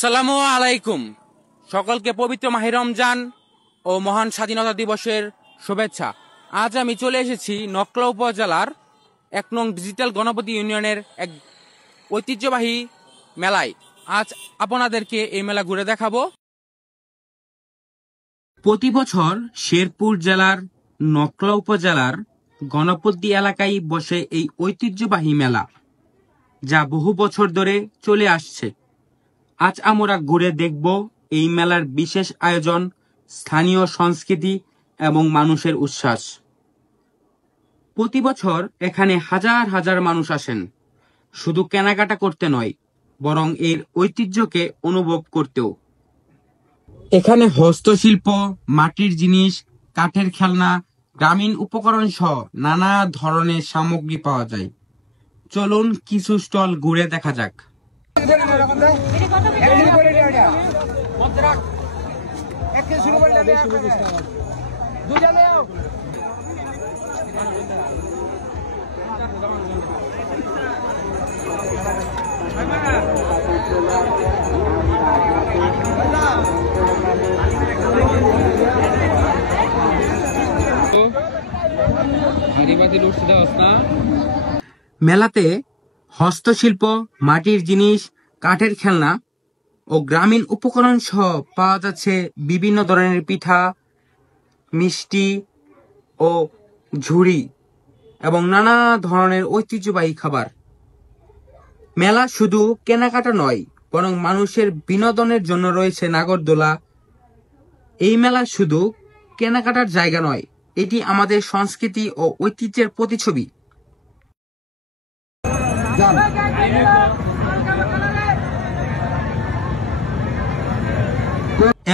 আসসালামু আলাইকুম। সকলকে পবিত্র মাহে রমজান ও মহান স্বাধীনতা দিবসের শুভেচ্ছা। আজ আমি চলে এসেছি নকলা উপজেলার ১ নং ডিজিটাল গণপতি ইউনিয়নের এক ঐতিহ্যবাহী মেলায়। আজ আপনাদেরকে এই মেলা ঘুরে দেখাবো। প্রতি বছর শেরপুর জেলার নকলা উপজেলার গণপতি এলাকায় বসে এই ঐতিহ্যবাহী মেলা, যা বহু বছর ধরে চলে আসছে। আজ আমরা ঘুরে দেখব এই মেলার বিশেষ আয়োজন, স্থানীয় সংস্কৃতি এবং মানুষের উচ্ছ্বাস। প্রতি বছর এখানে হাজার হাজার মানুষ আসেন, শুধু কেনাকাটা করতে নয়, বরং এর ঐতিহ্যকে অনুভব করতেও। এখানে হস্তশিল্প, মাটির জিনিস, কাঠের খেলনা, গ্রামীণ উপকরণ সহ নানা ধরনের সামগ্রী পাওয়া যায়। চলুন কিছু স্টল ঘুরে দেখা যাক। মেলাতে হস্তশিল্প, মাটির জিনিস, কাঠের খেলনা ও গ্রামীণ উপকরণ সহ পাওয়া যাচ্ছে বিভিন্ন ধরনের পিঠা, মিষ্টি ও ঝুড়ি এবং নানা ধরনের ঐতিহ্যবাহী খাবার। মেলা শুধু কেনাকাটা নয়, বরং মানুষের বিনোদনের জন্য রয়েছে নাগরদোলা। এই মেলা শুধু কেনাকাটার জায়গা নয়, এটি আমাদের সংস্কৃতি ও ঐতিহ্যের প্রতিচ্ছবি।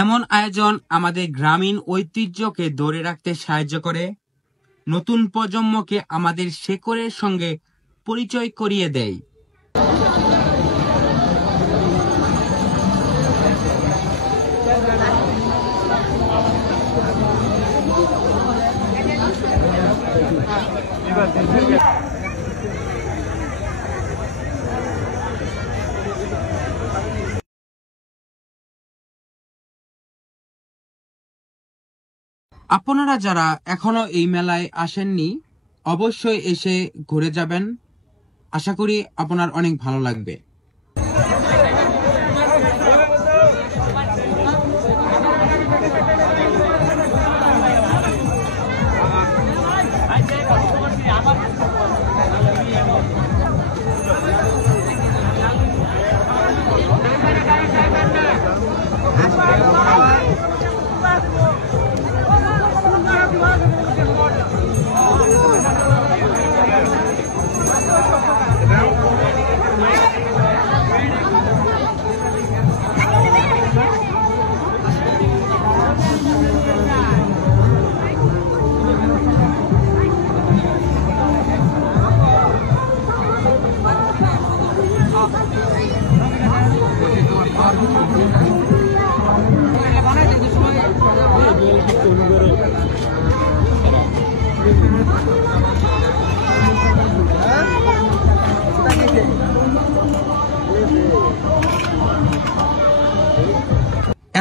এমন আয়োজন আমাদের গ্রামীণ ঐতিহ্যকে ধরে রাখতে সাহায্য করে, নতুন প্রজন্মকে আমাদের শেকড়ের সঙ্গে পরিচয় করিয়ে দেয়। আপনারা যারা এখনো এই মেলায় আসেননি, অবশ্যই এসে ঘুরে যাবেন। আশা করি আপনার অনেক ভালো লাগবে।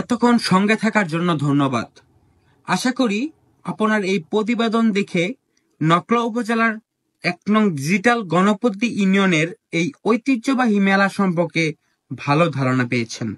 এতক্ষণ সঙ্গে থাকার জন্য ধন্যবাদ। আশা করি আপনার এই প্রতিবেদন দেখে নকলা উপজেলার ১ নং ডিজিটাল গণপতি ইউনিয়নের এই ঐতিহ্যবাহী মেলা সম্পর্কে ভালো ধারণা পেয়েছেন।